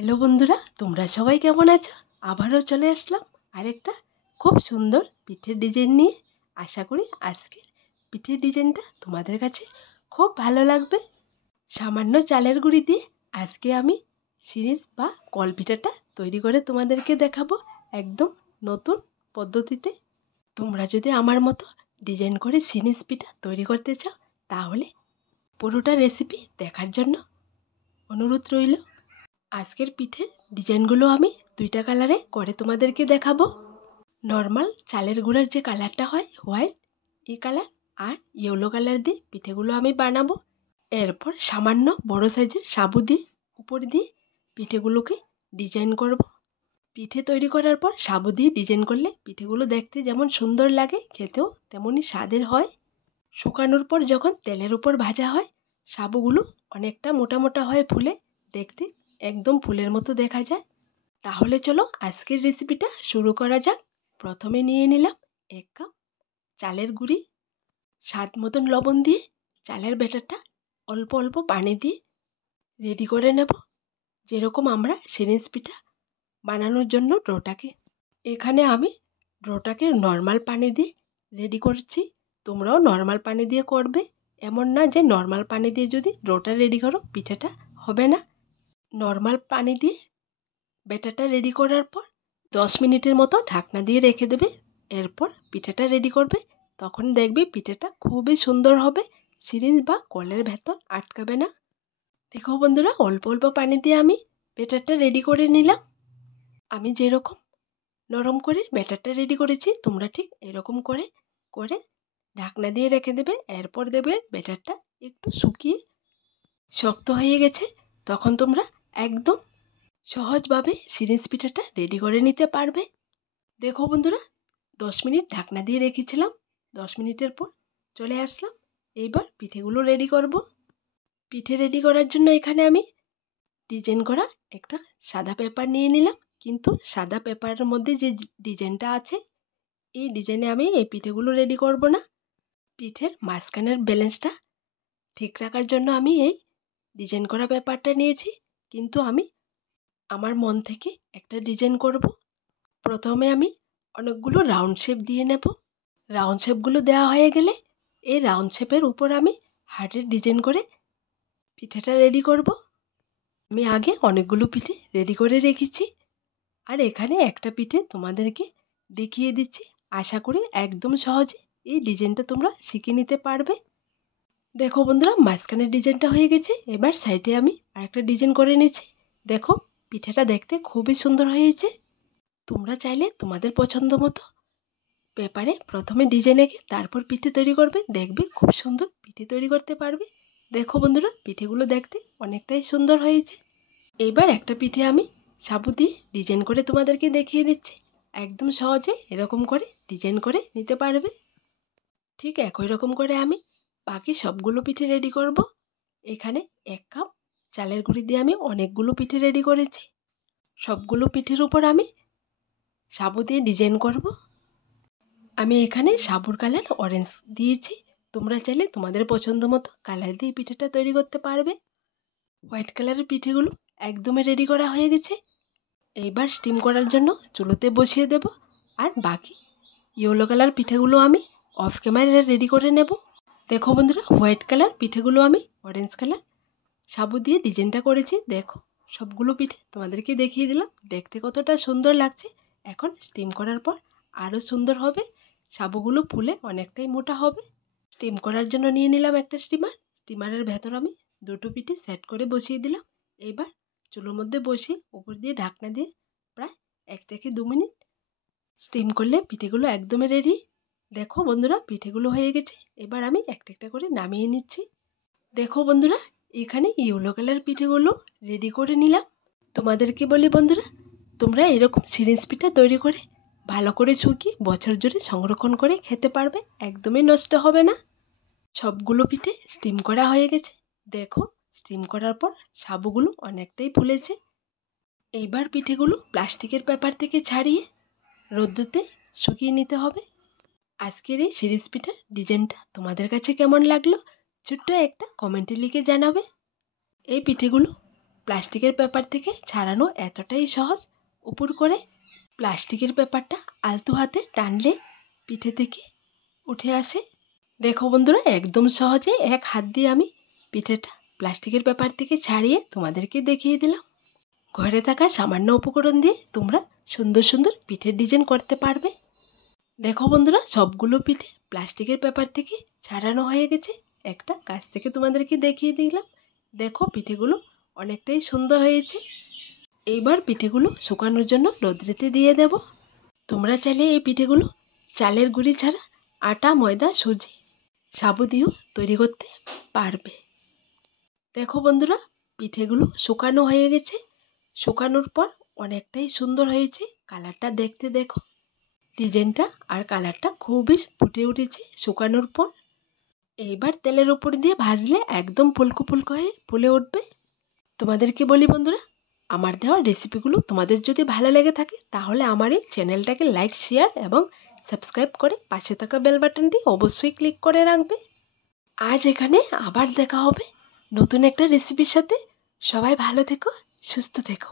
Hello বন্ধুরা, তোমরা সবাই কেমন আছো? আবারও চলে আসলাম আরেকটা খুব সুন্দর পিঠের ডিজাইন নিয়ে। আশা করি আজকের পিঠের ডিজাইনটা তোমাদের কাছে খুব ভালো লাগবে। সামান্য চালের গুঁড়ি দিয়ে আজকে আমি সিরিজ বা কলপিঠাটা তৈরি করে তোমাদেরকে দেখাবো একদম নতুন পদ্ধতিতে। তোমরা যদি আমার মতো ডিজাইন করে সিরিজ পিঠা তৈরি করতে চাও তাহলে পুরোটা রেসিপি দেখার জন্য অনুরোধ রইল। আজকের পিঠের ডিজাইনগুলো আমি দুইটা কালারে করে তোমাদেরকে দেখাবো। নর্মাল চালের গুঁড়ার যে কালারটা হয় হোয়াইট, এই কালার আর ইয়েলো কালার দিয়ে পিঠেগুলো আমি বানাবো। এরপর সামান্য বড় সাইজের সাবু দিয়ে উপর দিয়ে পিঠেগুলোকে ডিজাইন করব। পিঠে তৈরি করার পর সাবু দিয়ে ডিজাইন করলে পিঠেগুলো দেখতে যেমন সুন্দর লাগে খেতেও তেমনই স্বাদের হয়। শুকানোর পর যখন তেলের উপর ভাজা হয় সাবুগুলো অনেকটা মোটা মোটা হয়ে ফুলে দেখতে একদম ফুলের মতো দেখা যায়। তাহলে চলো আজকের রেসিপিটা শুরু করা যাক। প্রথমে নিয়ে নিলাম 1 কাপ চালের গুঁড়ি, স্বাদ মতন লবণ দিয়ে চালের ব্যাটারটা অল্প অল্প পানি দিয়ে রেডি করে নেব, যেরকম আমরা সিরিঞ্জ পিঠা বানানোর জন্য ডোটাকে। এখানে আমি ডোটাকে নর্মাল পানি দিয়ে রেডি করছি, তোমরাও নর্মাল পানি দিয়ে করবে। এমন না যে নর্মাল পানি দিয়ে যদি ডোটা রেডি করো পিঠাটা হবে না। নর্মাল পানি দিয়ে ব্যাটারটা রেডি করার পর 10 মিনিটের মতো ঢাকনা দিয়ে রেখে দেবে। এরপর পিঠাটা রেডি করবে, তখন দেখবে পিঠাটা খুবই সুন্দর হবে, সিরিঞ্জ বা কলের ভেতর আটকাবে না। দেখো বন্ধুরা, অল্প অল্প পানি দিয়ে আমি ব্যাটারটা রেডি করে নিলাম। আমি যেরকম নরম করে ব্যাটারটা রেডি করেছি তোমরা ঠিক এরকম করে করে ঢাকনা দিয়ে রেখে দেবে। এরপর দেবে ব্যাটারটা একটু শুকিয়ে শক্ত হয়ে গেছে, তখন তোমরা একদম সহজভাবে সিরিঞ্জ পিঠাটা রেডি করে নিতে পারবে। দেখো বন্ধুরা, 10 মিনিট ঢাকনা দিয়ে রেখেছিলাম, 10 মিনিটের পর চলে আসলাম। এইবার পিঠেগুলো রেডি করব। পিঠে রেডি করার জন্য এখানে আমি ডিজাইন করা একটা সাদা পেপার নিয়ে নিলাম, কিন্তু সাদা পেপারের মধ্যে যে ডিজাইনটা আছে এই ডিজাইনে আমি এই পিঠেগুলো রেডি করব না। পিঠের মাঝখানের ব্যালেন্সটা ঠিক রাখার জন্য আমি এই ডিজাইন করা পেপারটা নিয়েছি, কিন্তু আমি আমার মন থেকে একটা ডিজাইন করব। প্রথমে আমি অনেকগুলো রাউন্ড শেপ দিয়ে নেব। রাউন্ড শেপগুলো দেওয়া হয়ে গেলে এই রাউন্ড শেপের উপর আমি হার্টের ডিজাইন করে পিঠেটা রেডি করব। আমি আগে অনেকগুলো পিঠে রেডি করে রেখেছি, আর এখানে একটা পিঠে তোমাদেরকে দেখিয়ে দিচ্ছি। আশা করি একদম সহজে এই ডিজাইনটা তোমরা শিখে নিতে পারবে। দেখো বন্ধুরা, মাঝখানের ডিজাইনটা হয়ে গেছে, এবার সাইডে আমি আরেকটা ডিজাইন করে নিয়েছি। দেখো পিঠেটা দেখতে খুবই সুন্দর হয়েছে। তোমরা চাইলে তোমাদের পছন্দ মতো পেপারে প্রথমে ডিজাইন এঁকে তারপর পিঠে তৈরি করবে, দেখবে খুব সুন্দর পিঠে তৈরি করতে পারবে। দেখো বন্ধুরা, পিঠেগুলো দেখতে অনেকটাই সুন্দর হয়েছে। এবার একটা পিঠে আমি সাবু দিয়ে ডিজাইন করে তোমাদেরকে দেখিয়ে দিচ্ছি। একদম সহজে এরকম করে ডিজাইন করে নিতে পারবে। ঠিক একই রকম করে আমি বাকি সবগুলো পিঠে রেডি করব। এখানে 1 কাপ চালের গুঁড়ি দিয়ে আমি অনেকগুলো পিঠে রেডি করেছি। সবগুলো পিঠের উপর আমি সাবু দিয়ে ডিজাইন করব। আমি এখানে সাবুর কালার অরেঞ্জ দিয়েছি, তোমরা চাইলে তোমাদের পছন্দ মতো কালার দিয়ে পিঠেটা তৈরি করতে পারবে। হোয়াইট কালারের পিঠেগুলো একদমই রেডি করা হয়ে গেছে। এইবার স্টিম করার জন্য চুলোতে বসিয়ে দেব, আর বাকি ইয়েলো কালার পিঠেগুলো আমি অফ ক্যামেরায় রেডি করে নেব। দেখো বন্ধুরা, হোয়াইট কালার পিঠেগুলো আমি অরেঞ্জ কালার সাবু দিয়ে ডিজাইনটা করেছি। দেখো সবগুলো পিঠে তোমাদেরকে দেখিয়ে দিলাম, দেখতে কতটা সুন্দর লাগছে। এখন স্টিম করার পর আরও সুন্দর হবে, সাবুগুলো ফুলে অনেকটাই মোটা হবে। স্টিম করার জন্য নিয়ে নিলাম একটা স্টিমার। স্টিমারের ভেতর আমি দুটো পিঠে সেট করে বসিয়ে দিলাম। এবার চুলোর মধ্যে বসিয়ে উপর দিয়ে ঢাকনা দিয়ে প্রায় 1 থেকে 2 মিনিট স্টিম করলে পিঠেগুলো একদমই রেডি। দেখো বন্ধুরা, পিঠেগুলো হয়ে গেছে, এবার আমি একটা একটা করে নামিয়ে নিচ্ছি। দেখো বন্ধুরা, এখানে ইয়েলো কালার পিঠেগুলো রেডি করে নিলাম। তোমাদেরকে বলি বন্ধুরা, তোমরা এরকম সিরিঞ্জ পিঠা তৈরি করে ভালো করে শুকিয়ে বছর জুড়ে সংরক্ষণ করে খেতে পারবে, একদমই নষ্ট হবে না। সবগুলো পিঠে স্টিম করা হয়ে গেছে। দেখো স্টিম করার পর সাবুগুলো অনেকটাই ফুলেছে। এইবার পিঠেগুলো প্লাস্টিকের পেপার থেকে ছাড়িয়ে রোদ্দুতে শুকিয়ে নিতে হবে। আজকের এই সিরিজ পিঠার ডিজাইনটা তোমাদের কাছে কেমন লাগলো ছোট্ট একটা কমেন্টে লিখে জানাবে। এই পিঠেগুলো প্লাস্টিকের পেপার থেকে ছাড়ানো এতটাই সহজ। উপর করে প্লাস্টিকের পেপারটা আলতো হাতে টানলে পিঠে থেকে উঠে আসে। দেখো বন্ধুরা, একদম সহজে এক হাত দিয়ে আমি পিঠেটা প্লাস্টিকের পেপার থেকে ছাড়িয়ে তোমাদেরকে দেখিয়ে দিলাম। ঘরে থাকা সামান্য উপকরণ দিয়ে তোমরা সুন্দর সুন্দর পিঠের ডিজাইন করতে পারবে। দেখো বন্ধুরা, সবগুলো পিঠে প্লাস্টিকের পেপার থেকে ছাড়ানো হয়ে গেছে। একটা কাছ থেকে তোমাদেরকে দেখিয়ে দিলাম। দেখো পিঠেগুলো অনেকটাই সুন্দর হয়েছে। এইবার পিঠেগুলো শুকানোর জন্য রোদ্রেতে দিয়ে দেব। তোমরা চাইলে এই পিঠেগুলো চালের গুঁড়ি ছাড়া আটা, ময়দা, সুজি, সাবু দিয়েও তৈরি করতে পারবে। দেখো বন্ধুরা, পিঠেগুলো শুকানো হয়ে গেছে। শুকানোর পর অনেকটাই সুন্দর হয়েছে। কালারটা দেখতে দেখো, ডিজাইনটা আর কালারটা খুবই ফুটে উঠেছে শুকানোর পর। এইবার তেলের উপর দিয়ে ভাজলে একদম ফুলকো ফুলকো হয়ে ফুলে উঠবে। তোমাদেরকে বলি বন্ধুরা, আমার দেওয়া রেসিপিগুলো তোমাদের যদি ভালো লেগে থাকে তাহলে আমার এই চ্যানেলটাকে লাইক, শেয়ার এবং সাবস্ক্রাইব করে পাশে থাকা বেল বাটনটি অবশ্যই ক্লিক করে রাখবে। আজ এখানে আবার দেখা হবে নতুন একটা রেসিপির সাথে। সবাই ভালো থেকো, সুস্থ থেকো।